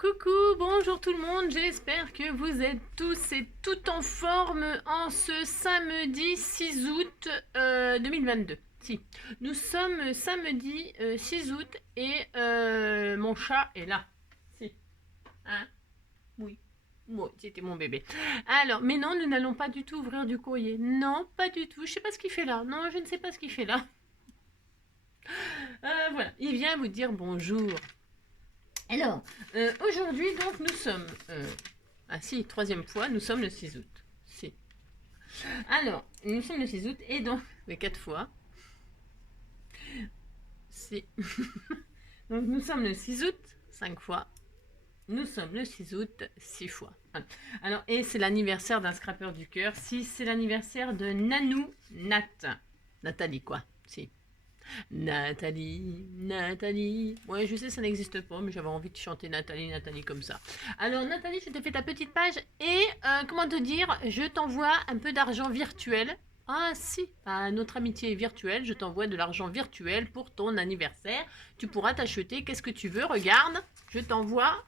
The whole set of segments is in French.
Coucou, bonjour tout le monde, j'espère que vous êtes tous et toutes en forme en ce samedi 6 août 2022. Si, nous sommes samedi 6 août et mon chat est là. Si, hein? Oui. Bon, c'était mon bébé. Alors, mais non, nous n'allons pas du tout ouvrir du courrier. Non, pas du tout. Je sais pas ce qu'il fait là. Non, je ne sais pas ce qu'il fait là. Voilà, il vient vous dire bonjour. Alors, aujourd'hui, donc, nous sommes... ah si, troisième fois, nous sommes le 6 août. Si. Alors, nous sommes le 6 août, et donc, les 4 fois. Si. Donc, nous sommes le 6 août, 5 fois. Nous sommes le 6 août, 6 fois. Voilà. Alors, et c'est l'anniversaire d'un scrapper du cœur. Si, c'est l'anniversaire de Nanou Nat. Nathalie, quoi. Si. Nathalie, Nathalie. Ouais, je sais, ça n'existe pas, mais j'avais envie de chanter Nathalie, Nathalie comme ça. Alors, Nathalie, je te fais ta petite page et, comment te dire, je t'envoie un peu d'argent virtuel. Ah si, notre amitié est virtuelle, je t'envoie de l'argent virtuel pour ton anniversaire. Tu pourras t'acheter, qu'est-ce que tu veux, regarde, je t'envoie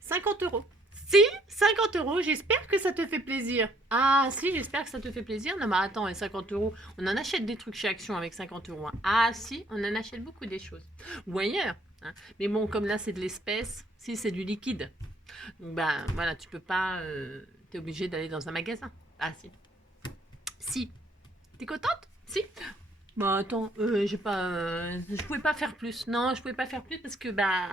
50 euros. Si, 50 euros, j'espère que ça te fait plaisir. Ah, si, j'espère que ça te fait plaisir. Non, mais attends, et 50 euros, on en achète des trucs chez Action avec 50 euros. Hein. Ah, si, on en achète beaucoup des choses. Ou ailleurs. Hein. Mais bon, comme là, c'est de l'espèce, si, c'est du liquide. Donc, ben, voilà, tu peux pas. T'es obligé d'aller dans un magasin. Ah, si. Si. T'es contente? Si. Bon, attends, j'ai pas. Je pouvais pas faire plus. Non, je pouvais pas faire plus parce que, bah.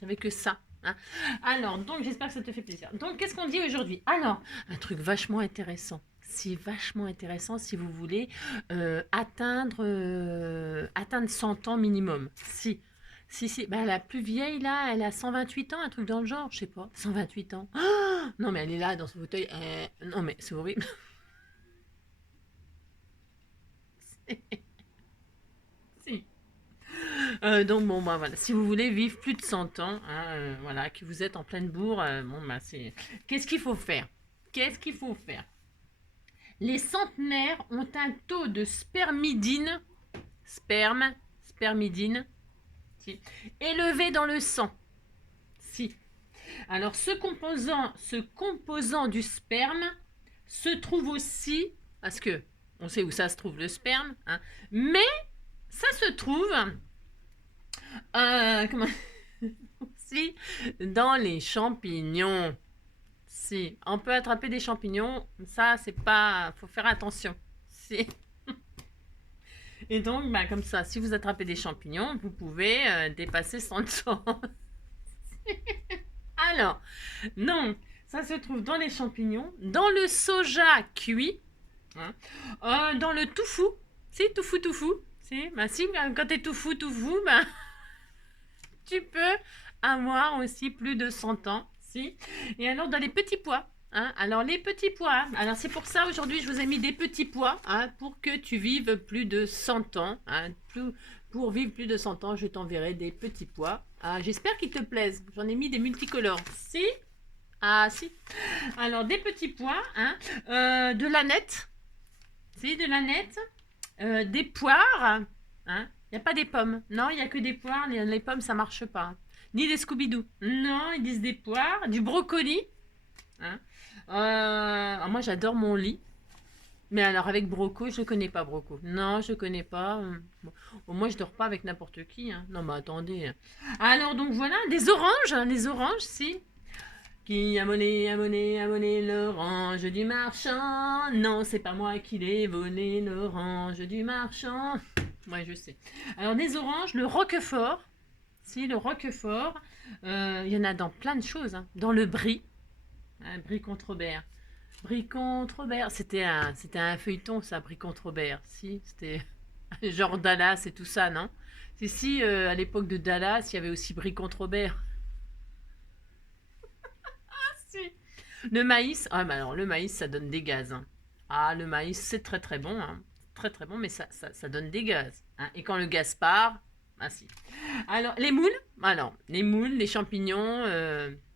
J'avais que ça. Hein. Alors, donc, j'espère que ça te fait plaisir. Donc, qu'est-ce qu'on dit aujourd'hui? Alors, un truc vachement intéressant. C'est vachement intéressant si vous voulez atteindre 100 ans minimum. Si. Bah, la plus vieille, là, elle a 128 ans, un truc dans le genre, je sais pas. 128 ans. Oh non, mais elle est là, dans ce fauteuil. Non, mais c'est horrible. Si. Donc bon, bah voilà, si vous voulez vivre plus de 100 ans, hein, voilà, que vous êtes en pleine bourre, bon bah c'est... Qu'est-ce qu'il faut faire? Qu'est-ce qu'il faut faire? Les centenaires ont un taux de spermidine, si, élevé dans le sang. Si. Alors ce composant du sperme se trouve aussi, parce que on sait où ça se trouve le sperme, hein, mais ça se trouve comment si, dans les champignons. Si, on peut attraper des champignons, ça c'est pas, faut faire attention. Si. Et donc, bah, comme ça, si vous attrapez des champignons, vous pouvez dépasser 100 ans. Alors, non, ça se trouve dans les champignons, dans le soja cuit, hein, dans le tofu. Si, tofu. Si, bah, si, quand t'es tofu, bah, tu peux avoir aussi plus de 100 ans. Si. Et alors, dans les petits pois. Hein, alors, les petits pois. Alors, c'est pour ça, aujourd'hui, je vous ai mis des petits pois hein, pour que tu vives plus de 100 ans. Hein, pour vivre plus de 100 ans, je t'enverrai des petits pois. Ah, j'espère qu'ils te plaisent. J'en ai mis des multicolores. Si. Ah, si. Alors, des petits pois. Hein, de l'aneth. Si, de l'aneth. Des poires. Hein. Il n'y a pas des pommes. Non, il n'y a que des poires. Les pommes, ça marche pas. Ni des Scooby-Doo. Non, ils disent des poires. Du brocoli. Hein. Moi, j'adore mon lit. Mais alors, avec broco, je ne connais pas broco. Non, je ne connais pas. Bon, au moins, je dors pas avec n'importe qui. Hein. Non, mais attendez. Alors, donc voilà, des oranges. Hein, les oranges, si. Qui a volé l'orange du marchand? Non, c'est pas moi qui l'ai volé, l'orange du marchand. Ouais, je sais. Alors, des oranges, le roquefort. Si, le roquefort. Il y en a dans plein de choses. Hein. Dans le brie. Hein, brie contre Robert. Brie contre Robert. C'était un feuilleton, ça, brie contre Robert. Si, c'était genre Dallas et tout ça, non? Si, à l'époque de Dallas, il y avait aussi brie contre Robert. Si. Le maïs, ah mais alors le maïs ça donne des gaz. Hein. Ah le maïs c'est très très bon, hein. Très très bon mais ça donne des gaz. Hein. Et quand le gaz part, ah si. Alors les moules, les champignons,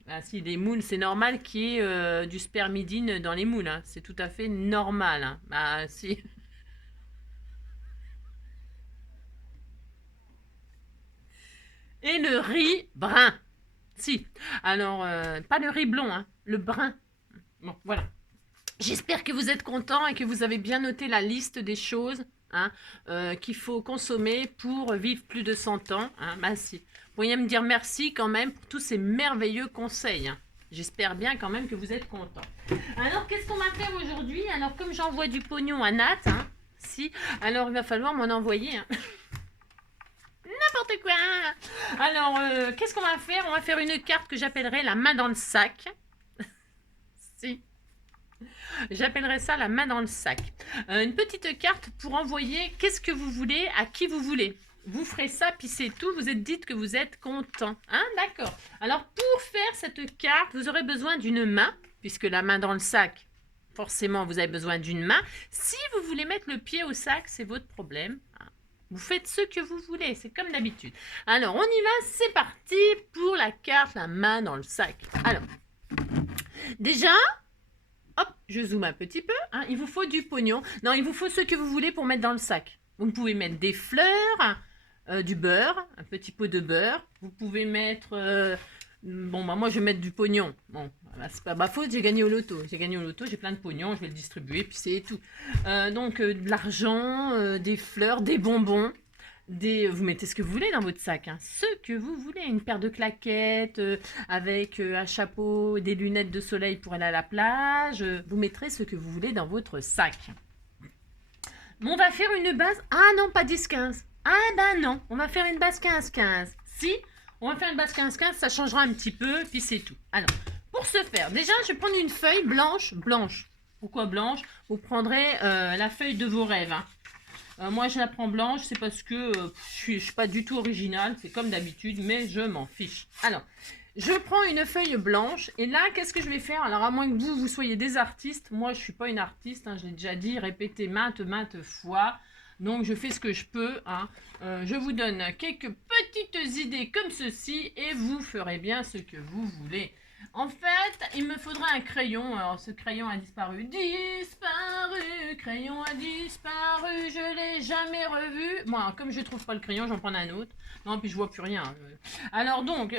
ah si les moules c'est normal qu'il y ait du spermidine dans les moules, hein. C'est tout à fait normal. Hein. Ah si. Et le riz brun. Si. Alors, pas le riz blond, hein, le brun. Bon, voilà. J'espère que vous êtes contents et que vous avez bien noté la liste des choses hein, qu'il faut consommer pour vivre plus de 100 ans. Hein. Bah, si. Vous pourriez me dire merci quand même pour tous ces merveilleux conseils. Hein. J'espère bien quand même que vous êtes contents. Alors, qu'est-ce qu'on va faire aujourd'hui? Alors, comme j'envoie du pognon à Nat, hein, si, alors il va falloir m'en envoyer. Hein. N'importe quoi. Alors, qu'est-ce qu'on va faire? On va faire une carte que j'appellerai la main dans le sac. Si. J'appellerai ça la main dans le sac. Une petite carte pour envoyer qu'est-ce que vous voulez à qui vous voulez. Vous ferez ça, puis c'est tout. Vous êtes dites que vous êtes content. Hein, d'accord. Alors, pour faire cette carte, vous aurez besoin d'une main, puisque la main dans le sac, forcément, vous avez besoin d'une main. Si vous voulez mettre le pied au sac, c'est votre problème. Hein. Vous faites ce que vous voulez, c'est comme d'habitude. Alors, on y va, c'est parti pour la carte, la main dans le sac. Alors, déjà... Hop, je zoome un petit peu. Hein, il vous faut du pognon. Non, il vous faut ce que vous voulez pour mettre dans le sac. Vous pouvez mettre des fleurs, du beurre, un petit pot de beurre. Vous pouvez mettre... bon, bah, moi, je vais mettre du pognon. Bon, bah, c'est pas ma faute, j'ai gagné au loto. J'ai gagné au loto, j'ai plein de pognon, je vais le distribuer, puis c'est tout. Donc, de l'argent, des fleurs, des bonbons. Vous mettez ce que vous voulez dans votre sac, hein. Ce que vous voulez, une paire de claquettes avec un chapeau, des lunettes de soleil pour aller à la plage, vous mettrez ce que vous voulez dans votre sac. Bon, on va faire une base, ah non, pas 10-15, ah ben non, on va faire une base 15-15, si, on va faire une base 15-15, ça changera un petit peu, puis c'est tout. Alors, pour ce faire, déjà, je vais prendre une feuille blanche, pourquoi blanche? Vous prendrez la feuille de vos rêves, hein. Moi, je la prends blanche, c'est parce que je suis pas du tout originale, c'est comme d'habitude, mais je m'en fiche. Alors, je prends une feuille blanche, et là, qu'est-ce que je vais faire? Alors, à moins que vous soyez des artistes, moi, je suis pas une artiste, hein, je l'ai déjà dit, répété maintes fois, donc je fais ce que je peux. Hein. Je vous donne quelques petites idées comme ceci, et vous ferez bien ce que vous voulez. En fait, il me faudra un crayon. Alors, ce crayon a disparu. Disparu, crayon a disparu, je l'ai jamais revu. Moi, comme je trouve pas le crayon, j'en prends un autre. Non, puis je vois plus rien. Alors donc,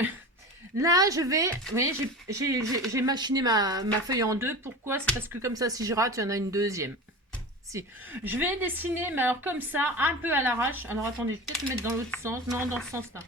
là, je vais... Vous voyez, j'ai machiné ma feuille en deux. Pourquoi? C'est parce que comme ça, si je rate, il y en a une deuxième. Si. Je vais dessiner, mais alors comme ça, un peu à l'arrache. Alors, attendez, je vais peut-être le mettre dans l'autre sens. Non, dans ce sens-là.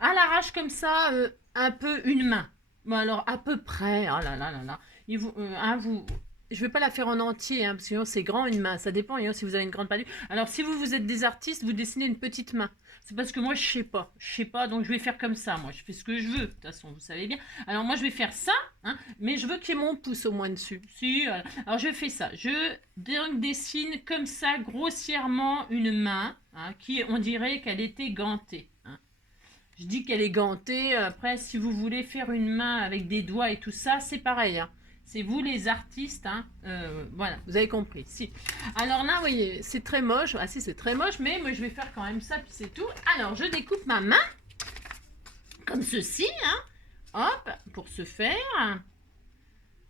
À l'arrache, comme ça, un peu une main. Bon alors à peu près, oh là là là là, je ne vais pas la faire en entier, hein, parce que sinon c'est grand une main, ça dépend hein, si vous avez une grande palette. Alors si vous êtes des artistes, vous dessinez une petite main. C'est parce que moi je sais pas, donc je vais faire comme ça, moi je fais ce que je veux, de toute façon vous savez bien. Alors moi je vais faire ça, hein, mais je veux qu'il y ait mon pouce au moins dessus. Si, alors je fais ça, je dessine comme ça grossièrement une main, hein, qui on dirait qu'elle était gantée. Hein. Je dis qu'elle est gantée. Après, si vous voulez faire une main avec des doigts et tout ça, c'est pareil. Hein. C'est vous les artistes. Hein. Voilà, vous avez compris. Si. Alors là, vous voyez, c'est très moche. Ah si, c'est très moche, mais moi, je vais faire quand même ça, puis c'est tout. Alors, je découpe ma main. Comme ceci. Hein. Hop, pour ce faire,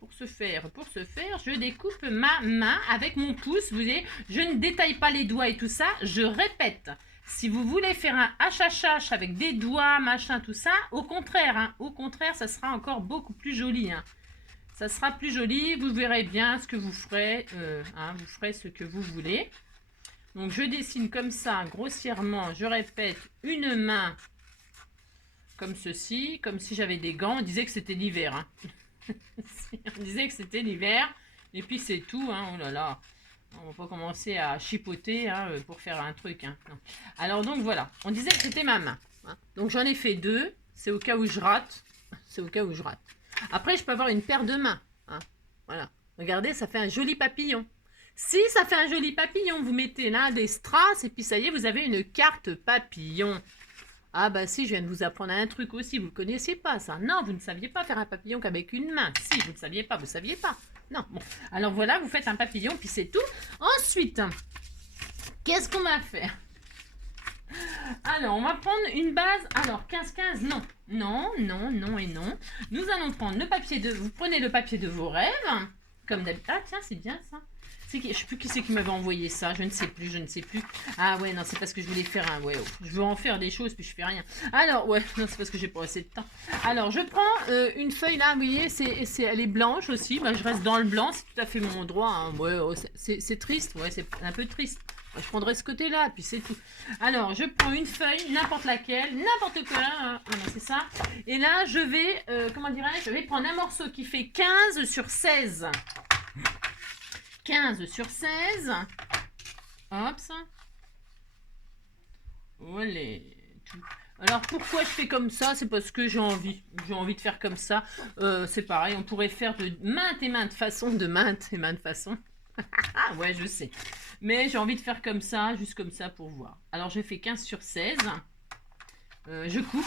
je découpe ma main avec mon pouce. Vous voyez, je ne détaille pas les doigts et tout ça. Je répète. Si vous voulez faire un HHH avec des doigts, machin, tout ça, au contraire, hein, ça sera encore beaucoup plus joli. Hein. Ça sera plus joli, vous verrez bien ce que vous ferez. Hein, vous ferez ce que vous voulez. Donc, je dessine comme ça, grossièrement, je répète, une main comme ceci, comme si j'avais des gants. On disait que c'était l'hiver. Hein. On disait que c'était l'hiver. Et puis, c'est tout. Hein, oh là là. On va pas commencer à chipoter hein, pour faire un truc. Hein. Alors donc voilà, on disait que c'était ma main. Hein. Donc j'en ai fait deux, c'est au cas où je rate. C'est au cas où je rate. Après je peux avoir une paire de mains. Hein. Voilà, regardez, ça fait un joli papillon. Si ça fait un joli papillon, vous mettez là des strass et puis ça y est, vous avez une carte papillon. Ah bah si, je viens de vous apprendre un truc aussi, vous ne le connaissiez pas ça. Non, vous ne saviez pas faire un papillon qu'avec une main. Si, vous ne saviez pas, vous ne saviez pas. Non, bon. Alors voilà, vous faites un papillon, puis c'est tout. Ensuite, qu'est-ce qu'on va faire? Alors, on va prendre une base. Alors, 15-15, non. Non, non, non et non. Nous allons prendre le papier de... Vous prenez le papier de vos rêves. Comme d'habitude. Ah tiens, c'est bien ça. Je ne sais plus qui c'est qui m'avait envoyé ça. Je ne sais plus, je ne sais plus. Ah ouais, non, c'est parce que je voulais faire un... Ouais, oh, je veux en faire des choses, puis je fais rien. Alors, ouais, non, c'est parce que j'ai pas assez de temps. Alors, je prends une feuille là, vous voyez, elle est blanche aussi. Bah, je reste dans le blanc, c'est tout à fait mon droit. Hein. Ouais, oh, c'est triste, ouais, c'est un peu triste. Je prendrai ce côté-là, puis c'est tout. Alors, je prends une feuille, n'importe laquelle, n'importe quoi, hein. Ah non, c'est ça. Et là, je vais, comment dirais-je, je vais prendre un morceau qui fait 15 sur 16. 15 sur 16. Hop, ça. Voilà. Alors, pourquoi je fais comme ça? C'est parce que j'ai envie. J'ai envie de faire comme ça. C'est pareil, on pourrait faire de maintes et maintes façons, Ah ouais, je sais. Mais j'ai envie de faire comme ça, juste comme ça pour voir. Alors, je fais 15 sur 16. Je coupe.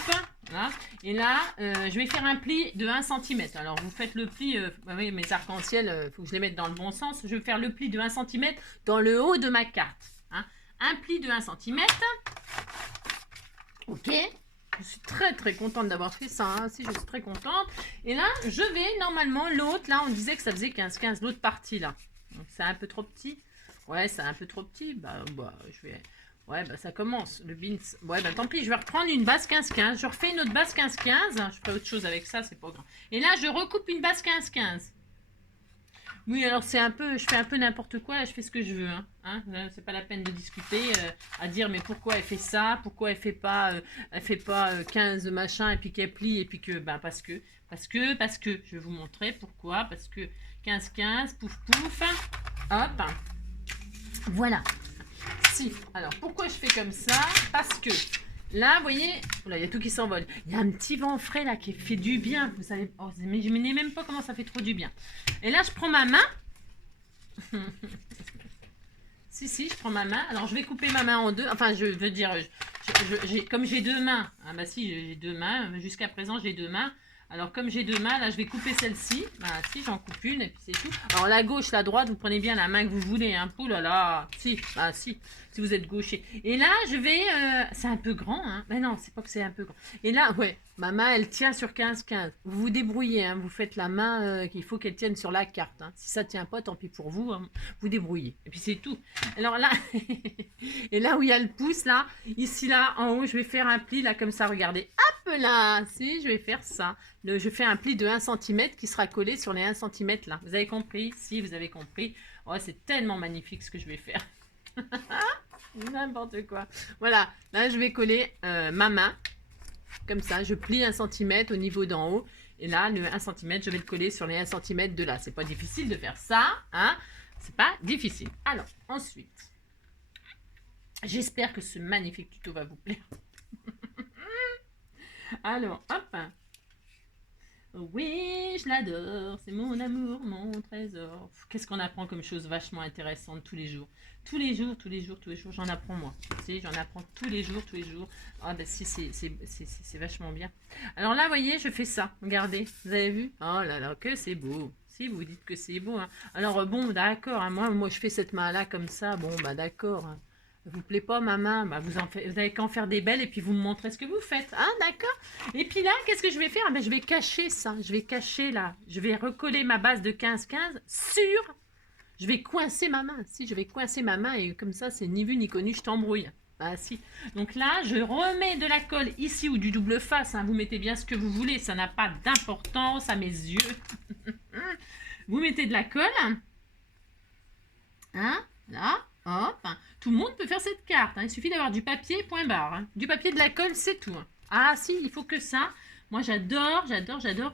Voilà. Et là, je vais faire un pli de 1 cm. Alors, vous faites le pli. Oui, mes arcs-en-ciel, il faut que je les mette dans le bon sens. Je vais faire le pli de 1 cm dans le haut de ma carte. Hein. Un pli de 1 cm. Ok. Je suis très très contente d'avoir fait ça. Hein. Si, je suis très contente. Et là, je vais normalement, l'autre, là, on disait que ça faisait 15-15, l'autre partie là. C'est un peu trop petit. Ouais, c'est un peu trop petit. Bah, je vais... Ouais, bah ça commence. Le beans. Ouais, bah tant pis, je vais reprendre une base 15-15. Je refais une autre base 15-15. Je ferai autre chose avec ça, c'est pas grave. Et là, je recoupe une base 15-15. Oui, alors c'est un peu... Je fais un peu n'importe quoi. Là, je fais ce que je veux. Hein. C'est pas la peine de discuter. À dire, mais pourquoi elle fait ça? Pourquoi elle fait pas 15 machin et puis qu'elle plie et puis que... Ben, parce que... Je vais vous montrer pourquoi. Parce que 15-15, pouf pouf. Hop. Voilà. Si. Alors, pourquoi je fais comme ça? Parce que là, vous voyez, il y a tout qui s'envole. Il y a un petit vent frais là qui fait du bien. Vous savez, oh, mais je ne sais même pas comment ça fait trop du bien. Et là, je prends ma main. si, je prends ma main. Alors, je vais couper ma main en deux. Enfin, je veux dire, comme j'ai deux mains. Ah bah si, j'ai deux mains. Jusqu'à présent, j'ai deux mains. Alors, comme j'ai deux mains, là, je vais couper celle-ci. Voilà, si, j'en coupe une, et puis c'est tout. Alors, la gauche, la droite, vous prenez bien la main que vous voulez. Hein. Ouh là là, si, bah si vous êtes gaucher. Et là, je vais... c'est un peu grand, hein. Mais non, c'est pas que c'est un peu grand. Et là, ouais, ma main, elle tient sur 15-15. Vous vous débrouillez, hein. Vous faites la main qu'il faut qu'elle tienne sur la carte. Hein. Si ça tient pas, tant pis pour vous. Hein. Vous débrouillez. Et puis, c'est tout. Alors là... et là où il y a le pouce, là, ici, là, en haut, je vais faire un pli, là, comme ça, regardez. Hop là, si, je vais faire ça. Je fais un pli de 1 cm qui sera collé sur les 1 cm là. Vous avez compris? Si, vous avez compris. Oh, c'est tellement magnifique ce que je vais faire. N'importe quoi. Voilà, là je vais coller ma main. Comme ça, je plie 1 cm au niveau d'en haut. Et là, le 1 cm, je vais le coller sur les 1 cm de là. C'est pas difficile de faire ça. Hein? C'est pas difficile. Alors, ensuite, j'espère que ce magnifique tuto va vous plaire. Alors, hop. Oui, je l'adore, c'est mon amour, mon trésor. Qu'est-ce qu'on apprend comme chose vachement intéressante tous les jours. Tous les jours, j'en apprends moi. Tu sais, j'en apprends tous les jours. Ah ben si, c'est vachement bien. Alors là, vous voyez, je fais ça. Regardez, vous avez vu? Oh là là, que c'est beau. Si, vous dites que c'est beau. Hein. Alors bon, d'accord, hein, moi je fais cette main-là comme ça. Bon, bah d'accord. Hein. Vous plaît pas ma main, bah vous avez qu'à en faire des belles et puis vous me montrez ce que vous faites. Ah d'accord. Et puis là, qu'est-ce que je vais faire? Ben, je vais cacher ça. Je vais cacher là. Je vais recoller ma base de 15-15 sur... Je vais coincer ma main. Si, je vais coincer ma main et comme ça, c'est ni vu ni connu, je t'embrouille. Ah si. Donc là, je remets de la colle ici ou du double face. Hein. Vous mettez bien ce que vous voulez. Ça n'a pas d'importance à mes yeux. Vous mettez de la colle. Hein? Là. Hop, tout le monde peut faire cette carte. Hein. Il suffit d'avoir du papier, point barre. Hein. Du papier, de la colle, c'est tout. Hein. Ah si, il faut que ça. Moi, j'adore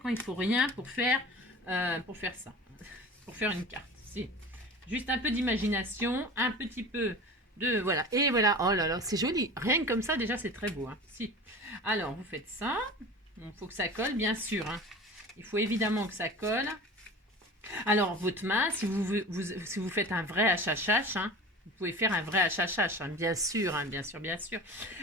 quand il faut rien pour faire ça. Pour faire une carte. Si. Juste un peu d'imagination, un petit peu de... Voilà. Et voilà. Oh là là, c'est joli. Rien que comme ça, déjà, c'est très beau. Hein. Si. Alors, vous faites ça. Il faut que ça colle, bien sûr. Hein. Il faut évidemment que ça colle. Alors, votre main, si vous faites un vrai hachachach, hein, vous pouvez faire un vrai hachachach, hein, bien sûr.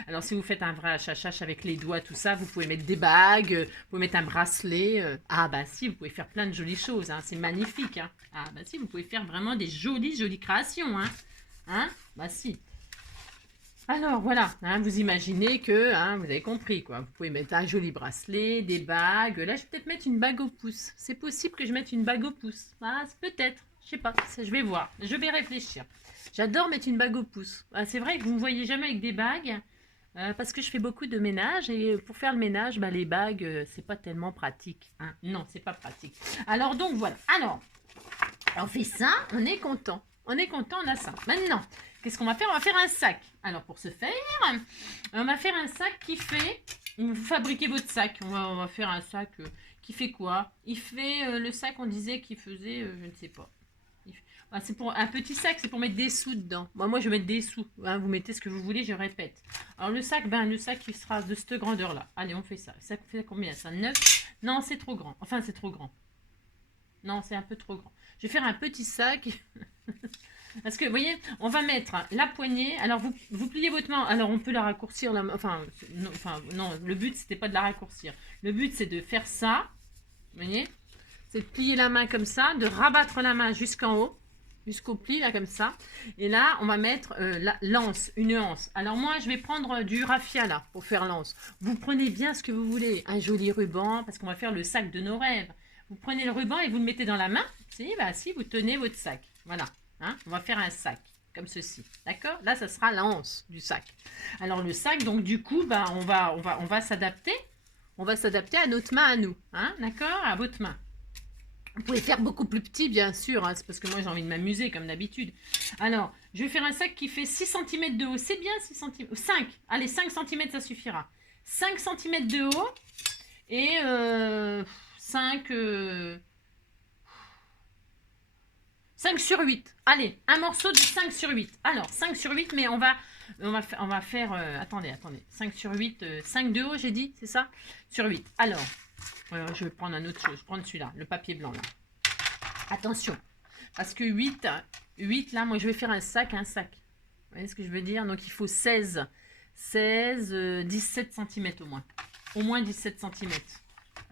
Alors, si vous faites un vrai hachachach avec les doigts, tout ça, vous pouvez mettre des bagues, vous pouvez mettre un bracelet. Ah, bah si, vous pouvez faire plein de jolies choses. Hein, c'est magnifique. Hein. Ah, bah si, vous pouvez faire vraiment des jolies créations. Hein, bah si. Alors voilà, hein, vous imaginez que, hein, vous avez compris quoi. Vous pouvez mettre un joli bracelet, des bagues. Là, je vais peut-être mettre une bague au pouce. C'est possible que je mette une bague au pouce. Ah, peut-être. Je sais pas. Je vais voir. Je vais réfléchir. J'adore mettre une bague au pouce. Ah, c'est vrai que vous ne me voyez jamais avec des bagues parce que je fais beaucoup de ménage et pour faire le ménage, bah, les bagues, c'est pas tellement pratique. Hein. Non, c'est pas pratique. Alors donc voilà. Alors, on fait ça, on est content. On est content, on a ça. Maintenant, qu'est-ce qu'on va faire? On va faire un sac. Alors, pour ce faire, on va faire un sac qui fait... Vous fabriquez votre sac. On va faire un sac qui fait quoi? Il fait le sac, on disait qu'il faisait, je ne sais pas. C'est pour un petit sac, c'est pour mettre des sous dedans. Moi, je vais mettre des sous. Hein, vous mettez ce que vous voulez, je répète. Alors, le sac, il sera de cette grandeur-là. Allez, on fait ça. Ça fait combien ça? 9? Non, c'est trop grand. Enfin, c'est trop grand. Non, c'est un peu trop grand. Je vais faire un petit sac. Parce que, vous voyez, on va mettre la poignée. Alors, vous pliez votre main. Alors, on peut la raccourcir. Non, le but, c'était pas de la raccourcir. Le but, c'est de faire ça. Vous voyez? C'est de plier la main comme ça, de rabattre la main jusqu'en haut, jusqu'au pli, là, comme ça. Et là, on va mettre l'anse, une anse. Alors, moi, je vais prendre du raffia, là, pour faire l'anse. Vous prenez bien ce que vous voulez. Un joli ruban, parce qu'on va faire le sac de nos rêves. Vous prenez le ruban et vous le mettez dans la main. Si, vous tenez votre sac. Voilà. Hein, on va faire un sac, comme ceci. D'accord? Là, ça sera l'anse du sac. Alors, le sac, donc, du coup, bah, on va s'adapter. On va s'adapter à notre main à nous. Hein, d'accord? À votre main. Vous pouvez faire beaucoup plus petit, bien sûr. Hein, c'est parce que moi, j'ai envie de m'amuser, comme d'habitude. Alors, je vais faire un sac qui fait 6 cm de haut. C'est bien, 6 cm. 5. Allez, 5 cm, ça suffira. 5 cm de haut. Et 5 sur 8. Allez, un morceau de 5 sur 8. Alors, 5 sur 8, mais on va faire... attendez. 5 sur 8, 5 de haut, j'ai dit, c'est ça? Sur 8. Alors, je vais prendre un autre chose. Je vais prendre celui-là, le papier blanc, là. Attention, parce que 8, là, moi, je vais faire un sac. Vous voyez ce que je veux dire? Donc, il faut 17 cm au moins. Au moins 17 cm.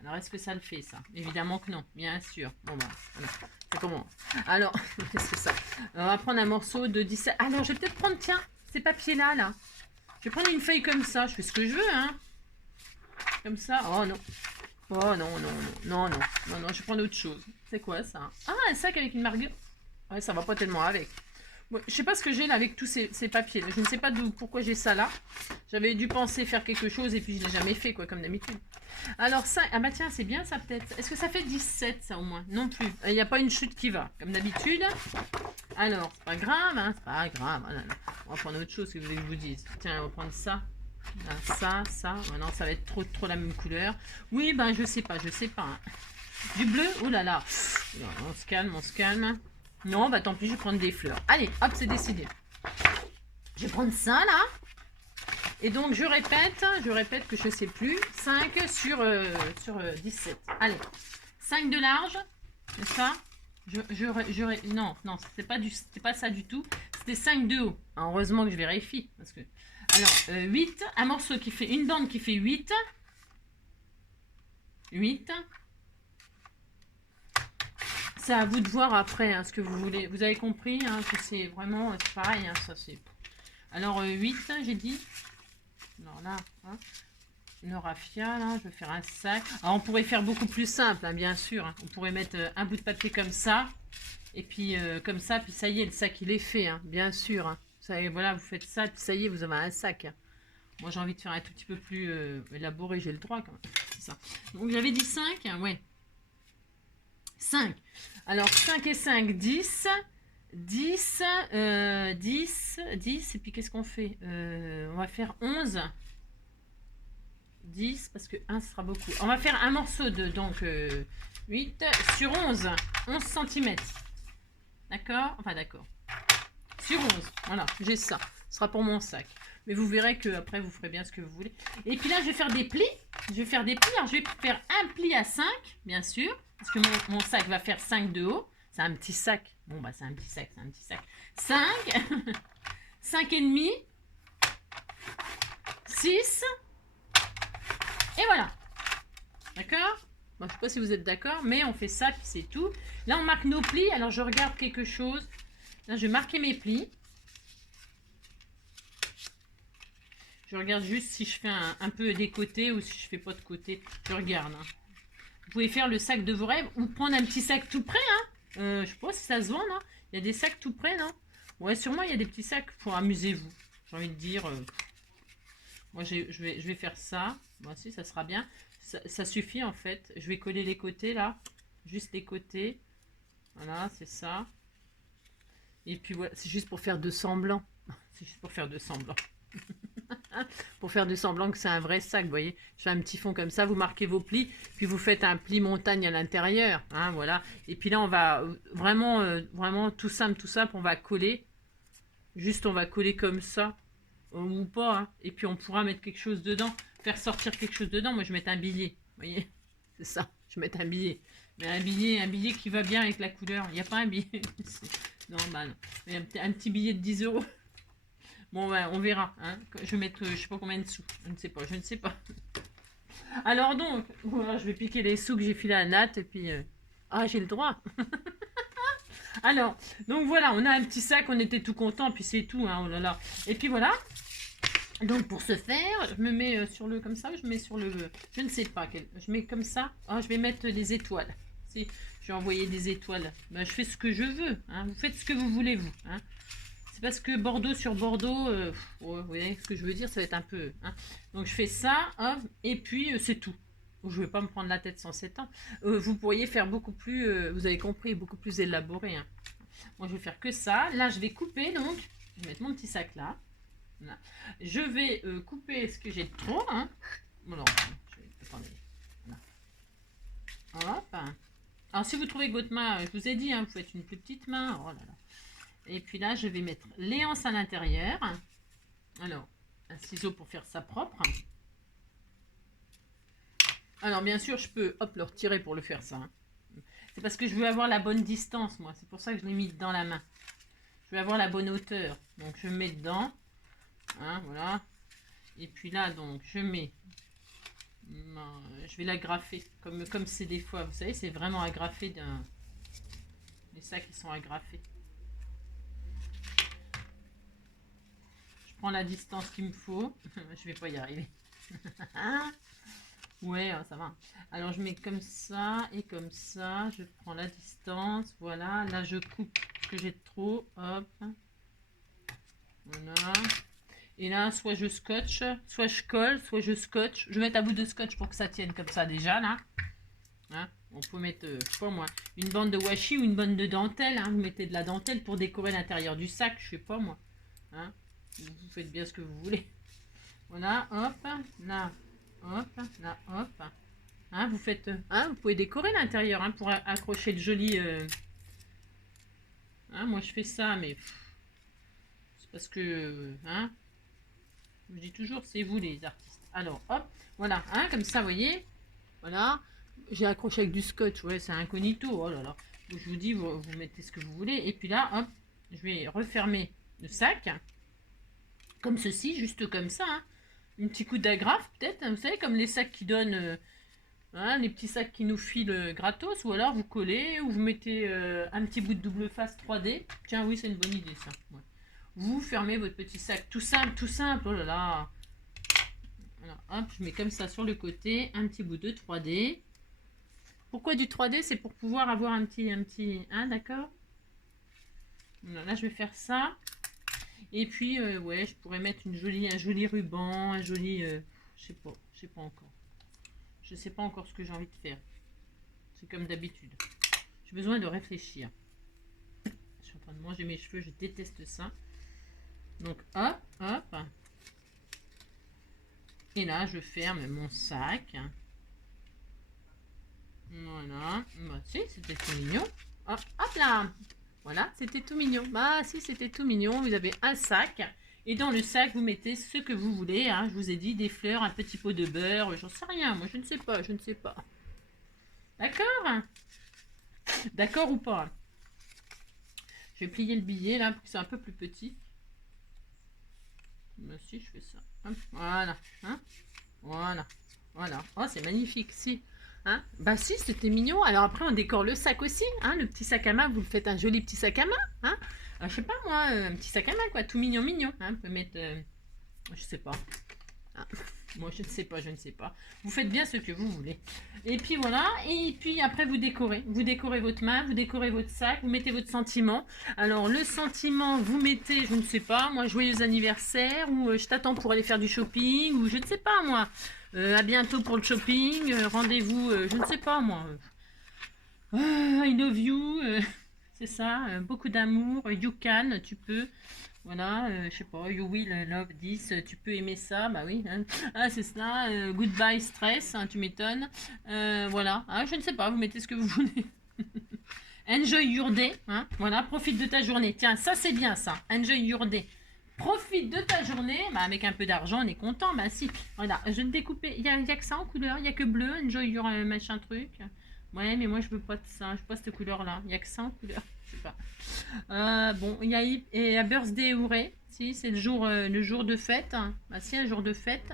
Alors, est-ce que ça le fait, ça? Évidemment que non, bien sûr. Bon, ben, voilà. Ça commence. Alors, c'est ça. On va prendre un morceau de 17... Alors, je vais peut-être prendre, tiens, ces papiers-là, là. Je vais prendre une feuille comme ça. Je fais ce que je veux, hein. Comme ça. Oh, non. Oh, non. Je vais prendre autre chose. C'est quoi, ça? Ah, un sac avec une marguerite. Ouais, ça va pas tellement avec. Bon, je sais pas ce que j'ai là avec tous ces papiers. Je ne sais pas pourquoi j'ai ça là. J'avais dû penser faire quelque chose et puis je l'ai jamais fait, quoi, comme d'habitude. Alors ça, ah bah tiens, c'est bien ça peut-être. Est-ce que ça fait 17 ça au moins? Non plus. Il n'y a pas une chute qui va, comme d'habitude. Alors, c'est pas grave, hein, c'est pas grave. Ah, non. On va prendre autre chose que vous voulez que je vous dise. Tiens, on va prendre ça. Là, ça. Oh, non, ça va être trop la même couleur. Oui, ben je sais pas. Hein. Du bleu, oh là là. On se calme. Non, bah tant pis, je vais prendre des fleurs. Allez, hop, c'est décidé. Je vais prendre ça, là. Et donc, je répète que je ne sais plus. 5 sur 17. Allez, 5 de large. C'est ça? Non, c'était pas ça du tout. C'était 5 de haut. Alors, heureusement que je vérifie. Parce que, alors, 8. Un morceau qui fait une bande qui fait 8. 8. C'est à vous de voir après hein, ce que vous voulez. Vous avez compris hein, que c'est vraiment pareil. Hein, ça c'est. Alors 8, j'ai dit. Alors là, hein, le raffia, là, je vais faire un sac. Alors on pourrait faire beaucoup plus simple, hein, bien sûr. Hein. On pourrait mettre un bout de papier comme ça. Et puis comme ça, puis ça y est, le sac il est fait, hein, bien sûr. Hein. Ça, voilà, vous faites ça, puis ça y est, vous avez un sac. Hein. Moi j'ai envie de faire un tout petit peu plus élaboré, j'ai le droit quand même. C'est ça. Donc j'avais dit 5, hein, ouais. 5. Alors, 5 et 5, 10. 10. Et puis, qu'est-ce qu'on fait on va faire 11. 10, parce que 1, ce sera beaucoup. On va faire un morceau de, donc, 8 sur 11. 11 cm. D'accord? Enfin, d'accord. Sur 11. Voilà, j'ai ça. Ce sera pour mon sac. Mais vous verrez que après vous ferez bien ce que vous voulez. Et puis là, je vais faire des plis. Alors, je vais faire un pli à 5, bien sûr. Parce que mon sac va faire 5 de haut. C'est un petit sac. Bon, bah, c'est un petit sac. 5. 5 et demi. 6. Et voilà. D'accord? Bon, je ne sais pas si vous êtes d'accord, mais on fait ça, puis c'est tout. Là, on marque nos plis. Alors, je regarde quelque chose. Là, je vais marquer mes plis. Je regarde juste si je fais un peu des côtés ou si je fais pas de côté. Je regarde. Hein. Vous pouvez faire le sac de vos rêves ou prendre un petit sac tout prêt. Hein. Je sais pas si ça se vend, non? Il y a des sacs tout prêts, non? Ouais, sûrement, il y a des petits sacs pour amuser-vous. J'ai envie de dire... moi, je vais faire ça. Moi aussi, ça sera bien. Ça suffit, en fait. Je vais coller les côtés, là. Juste les côtés. Voilà, c'est ça. Et puis, voilà, c'est juste pour faire de semblant. C'est juste pour faire de semblant. Pour faire de semblant que c'est un vrai sac, vous voyez. Je fais un petit fond comme ça, vous marquez vos plis, puis vous faites un pli montagne à l'intérieur, hein, voilà. Et puis là, on va vraiment tout simple, on va coller. Juste, on va coller comme ça, ou pas, hein. Et puis on pourra mettre quelque chose dedans, faire sortir quelque chose dedans. Moi, je vais mettre un billet, vous voyez. C'est ça, je vais mettre un billet. Mais un billet qui va bien avec la couleur. Il n'y a pas un billet normal. Mais un petit billet de 10 €. Bon, ben, on verra. Hein. Je vais mettre, je sais pas combien de sous. Je ne sais pas. Alors donc, voilà, je vais piquer les sous que j'ai filés à Nat. Et puis, ah, j'ai le droit. Alors, donc voilà, on a un petit sac. On était tout content. Puis c'est tout. Hein, oh là là. Et puis voilà. Donc pour ce faire, je me mets sur le, comme ça. Je mets sur le, je ne sais pas quel. Je mets comme ça. Ah, je vais mettre des étoiles. Si, je vais envoyer des étoiles. Ben, je fais ce que je veux. Hein. Vous faites ce que vous voulez, vous. Hein. Parce que Bordeaux sur Bordeaux, vous voyez ce que je veux dire, ça va être un peu... Hein. Donc je fais ça, hop, et puis c'est tout. Je ne vais pas me prendre la tête sans 7 ans. Vous pourriez faire beaucoup plus, vous avez compris, beaucoup plus élaboré. Hein. Moi je vais faire que ça. Là je vais couper, donc je vais mettre mon petit sac là. Voilà. Je vais couper ce que j'ai de trop. Hein. Alors, attendez. Voilà. Hop. Alors si vous trouvez que votre main, je vous ai dit, hein, vous faites une plus petite main. Oh là là. Et puis là, je vais mettre les anses à l'intérieur. Alors, un ciseau pour faire ça propre. Alors, bien sûr, je peux le retirer pour le faire ça. Hein. C'est parce que je veux avoir la bonne distance, moi. C'est pour ça que je l'ai mis dans la main. Je veux avoir la bonne hauteur. Donc, je mets dedans. Hein, voilà. Et puis là, donc, je mets... je vais l'agrafer. Comme c'est des fois, vous savez, c'est vraiment agrafé d'un... Les sacs, ils sont agrafés. Prends la distance qu'il me faut. Je vais pas y arriver. Ouais, ça va. Alors, je mets comme ça et comme ça. Je prends la distance. Voilà. Là, je coupe ce que j'ai de trop. Hop. Voilà. Et là, soit je scotche, soit je colle, soit je scotche. Je vais mettre un bout de scotch pour que ça tienne comme ça déjà, là. Hein, on peut mettre, je sais pas moi, une bande de washi ou une bande de dentelle. Hein. Vous mettez de la dentelle pour décorer l'intérieur du sac. Je sais pas moi. Hein. Vous faites bien ce que vous voulez. Voilà, hop, là, hop, là, hop. Hein, vous faites, hein, vous pouvez décorer l'intérieur hein, pour accrocher de jolis. Hein, moi, je fais ça, mais c'est parce que, hein, je dis toujours, c'est vous les artistes. Alors, hop, voilà, hein, comme ça, vous voyez. Voilà, j'ai accroché avec du scotch. Ouais, c'est incognito. Oh là là. Je vous dis, vous mettez ce que vous voulez. Et puis là, hop, je vais refermer le sac. Comme ceci, juste comme ça. Hein. Un petit coup d'agrafe, peut-être. Vous savez, comme les sacs qui donnent... hein, les petits sacs qui nous filent gratos. Ou alors, vous collez ou vous mettez un petit bout de double face 3D. Tiens, oui, c'est une bonne idée, ça. Ouais. Vous fermez votre petit sac. Tout simple, tout simple. Oh là là. Alors, hop, je mets comme ça sur le côté. Un petit bout de 3D. Pourquoi du 3D? C'est pour pouvoir avoir un petit... Hein, d'accord? Là, je vais faire ça. Et puis, ouais, je pourrais mettre un joli ruban, un joli... je sais pas encore. Je sais pas encore ce que j'ai envie de faire. C'est comme d'habitude. J'ai besoin de réfléchir. Je suis en train de manger mes cheveux, je déteste ça. Donc, hop, hop. Et là, je ferme mon sac. Voilà. Bah, si, c'était tout mignon. Hop, hop là. Voilà, c'était tout mignon. Bah si, c'était tout mignon. Vous avez un sac. Et dans le sac, vous mettez ce que vous voulez. Hein. Je vous ai dit, des fleurs, un petit pot de beurre. J'en sais rien. Moi, je ne sais pas. Je ne sais pas. D'accord? D'accord ou pas? Je vais plier le billet, là, pour que c'est un peu plus petit. Bah si, je fais ça. Hop, voilà. Hein, voilà. Voilà. Oh, c'est magnifique. Si. Hein, bah si, c'était mignon. Alors après, on décore le sac aussi. Hein, le petit sac à main, vous le faites un joli petit sac à main. Hein. Alors, je sais pas moi, un petit sac à main, quoi. Tout mignon, mignon. Hein, vous pouvez mettre... je sais pas. Ah, moi, je ne sais pas, je ne sais pas. Vous faites bien ce que vous voulez. Et puis voilà, et puis après vous décorez. Vous décorez votre main, vous décorez votre sac, vous mettez votre sentiment. Alors le sentiment, vous mettez, je ne sais pas, moi, joyeux anniversaire, ou je t'attends pour aller faire du shopping, ou je ne sais pas moi. À bientôt pour le shopping, rendez-vous, je ne sais pas moi. I love you, c'est ça, beaucoup d'amour, you can, tu peux. Voilà, je sais pas, you will love this, tu peux aimer ça, bah oui. Hein. Ah, c'est ça, goodbye stress, hein, tu m'étonnes. Voilà, hein, je ne sais pas, vous mettez ce que vous voulez. Enjoy your day, hein, voilà, profite de ta journée. Tiens, ça c'est bien ça, enjoy your day. Profite de ta journée, bah, avec un peu d'argent, on est content, bah si. Voilà, je vais te découper, il y a que ça en couleur, il n'y a que bleu, enjoy your machin truc. Ouais, mais moi je veux pas de ça, je veux pas cette couleur-là, il n'y a que ça en couleur, je sais pas. Bon, il y a Birthday Hooray, si, c'est le jour de fête. Bah si, un jour de fête.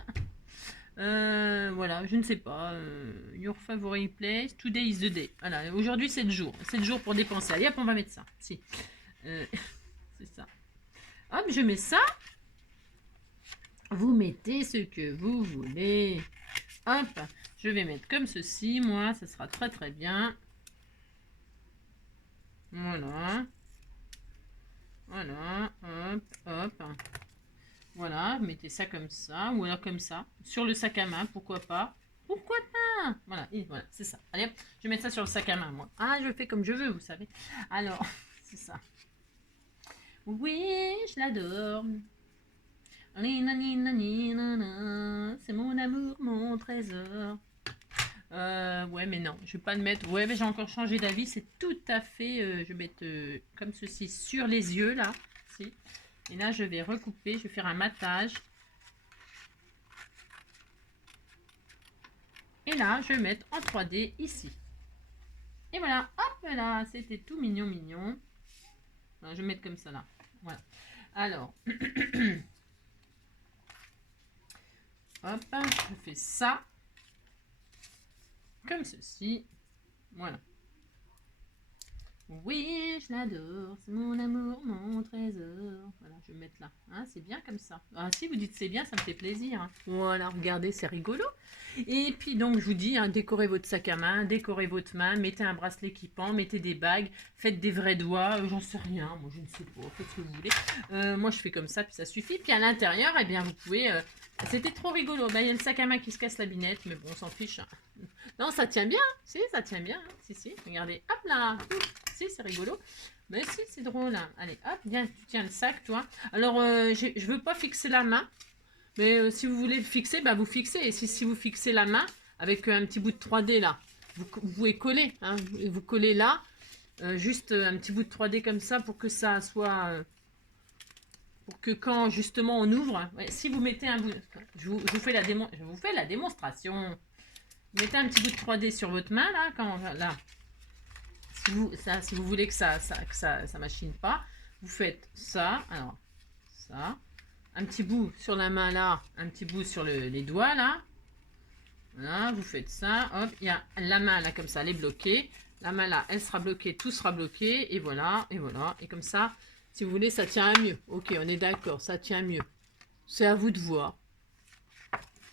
Voilà, je ne sais pas. Your favorite place, today is the day. Voilà, aujourd'hui c'est le jour pour dépenser. Allez hop, on va mettre ça, si. C'est ça. Hop, je mets ça. Vous mettez ce que vous voulez. Hop, je vais mettre comme ceci, moi, ça sera très très bien. Voilà. Voilà, hop, hop. Voilà, mettez ça comme ça, ou alors comme ça. Sur le sac à main, pourquoi pas. Pourquoi pas. Voilà, et voilà, c'est ça. Allez hop, je vais mettre ça sur le sac à main, moi. Ah, je fais comme je veux, vous savez. Alors, c'est ça. Oui, je l'adore. C'est mon amour, mon trésor. Ouais, mais non, je vais pas le mettre. Ouais, mais j'ai encore changé d'avis. C'est tout à fait. Je vais mettre comme ceci sur les yeux, là. Si. Et là, je vais recouper. Je vais faire un matage. Et là, je vais mettre en 3D ici. Et voilà. Hop là. C'était tout mignon, mignon. Alors, je vais mettre comme ça, là. Voilà. Alors. Hop. Je fais ça. Comme ceci. Voilà. Oui, je l'adore, c'est mon amour, mon trésor. Voilà, je vais mettre là. Hein, c'est bien comme ça. Ah, si vous dites c'est bien, ça me fait plaisir. Hein. Voilà, regardez, c'est rigolo. Et puis donc, je vous dis, hein, décorez votre sac à main, décorez votre main, mettez un bracelet qui pend, mettez des bagues, faites des vrais doigts, j'en sais rien, moi je ne sais pas, faites ce que vous voulez. Moi je fais comme ça, puis ça suffit. Puis à l'intérieur, eh bien, vous pouvez... C'était trop rigolo. Ben, il y a le sac à main qui se casse la binette, mais bon, on s'en fiche. Hein. Non, ça tient bien. Si, ça tient bien. Hein. Si, si. Regardez. Hop là. Si, c'est rigolo. Mais si, c'est drôle. Hein. Allez, hop. Viens, tu tiens le sac, toi. Alors, je veux pas fixer la main. Mais si vous voulez le fixer, bah, vous fixez. Et si vous fixez la main avec un petit bout de 3D là, vous pouvez coller. Hein. Vous collez là. Juste un petit bout de 3D comme ça pour que ça soit... pour que quand justement on ouvre, ouais, si vous mettez un bout, je vous fais la démonstration. Vous mettez un petit bout de 3D sur votre main là, quand là, si vous voulez que ça machine pas, vous faites ça, alors ça, un petit bout sur la main là, un petit bout sur les doigts là, voilà, vous faites ça, hop, il y a la main là comme ça, elle est bloquée, la main là, elle sera bloquée, tout sera bloqué, et voilà, et comme ça. Si vous voulez, ça tient à mieux. Ok, on est d'accord, ça tient mieux. C'est à vous de voir.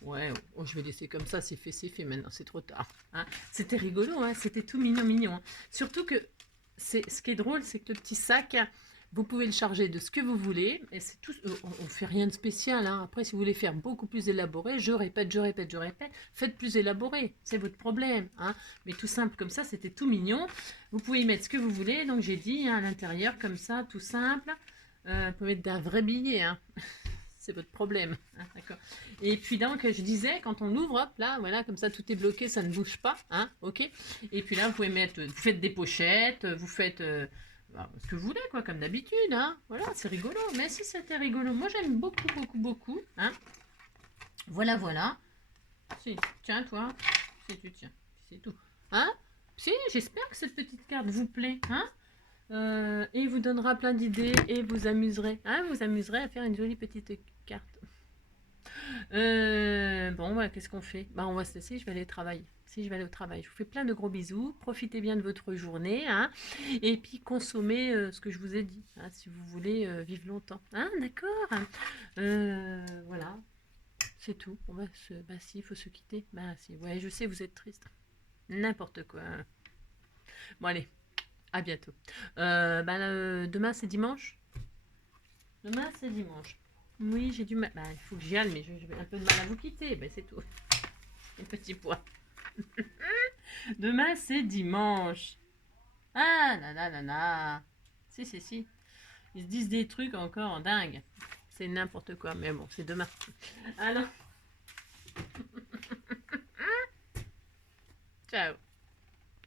Ouais, oh, je vais laisser comme ça, c'est fait maintenant, c'est trop tard. Hein. C'était rigolo, hein, c'était tout mignon, mignon. Hein. Surtout que, ce qui est drôle, c'est que le petit sac, vous pouvez le charger de ce que vous voulez. Et c'est tout, on ne fait rien de spécial. Hein. Après, si vous voulez faire beaucoup plus élaboré, je répète, faites plus élaboré, c'est votre problème. Hein. Mais tout simple comme ça, c'était tout mignon. Vous pouvez y mettre ce que vous voulez. Donc, j'ai dit, hein, à l'intérieur, comme ça, tout simple. Vous pouvez mettre d'un vrai billet, hein. C'est votre problème, hein, d'accord. Et puis donc, je disais, quand on l'ouvre, hop, là, voilà, comme ça, tout est bloqué, ça ne bouge pas, hein, ok. Et puis là, vous pouvez mettre, vous faites des pochettes, vous faites ce que vous voulez, quoi, comme d'habitude, hein. Voilà, c'est rigolo. Mais si c'était rigolo, moi j'aime beaucoup, beaucoup, beaucoup, hein. Voilà, voilà. Si, tiens, toi, si tu tiens, c'est tout, hein. Si, j'espère que cette petite carte vous plaît, hein. Et vous donnera plein d'idées et vous amuserez, hein, vous amuserez à faire une jolie petite carte. Bon, bah, qu'est-ce qu'on fait? Bah, on va se laisser, je vais aller travailler. Si, je vais aller au travail. Je vous fais plein de gros bisous. Profitez bien de votre journée, hein, et puis consommez ce que je vous ai dit, hein, si vous voulez vivre longtemps. Hein, d'accord. Voilà. C'est tout. On va se... Bah si, il faut se quitter. Bah si, ouais, je sais, vous êtes triste. N'importe quoi. Bon, allez, à bientôt. Demain, c'est dimanche. Demain, c'est dimanche. Oui, j'ai du mal. Bah, il faut que j'y aille, mais j'ai un peu de mal à vous quitter. Ben, c'est tout. Un petit point. Demain, c'est dimanche. Ah, là, là, là, là. Si, si, si. Ils se disent des trucs encore en dingue. C'est n'importe quoi, mais bon, c'est demain. Alors. Ciao.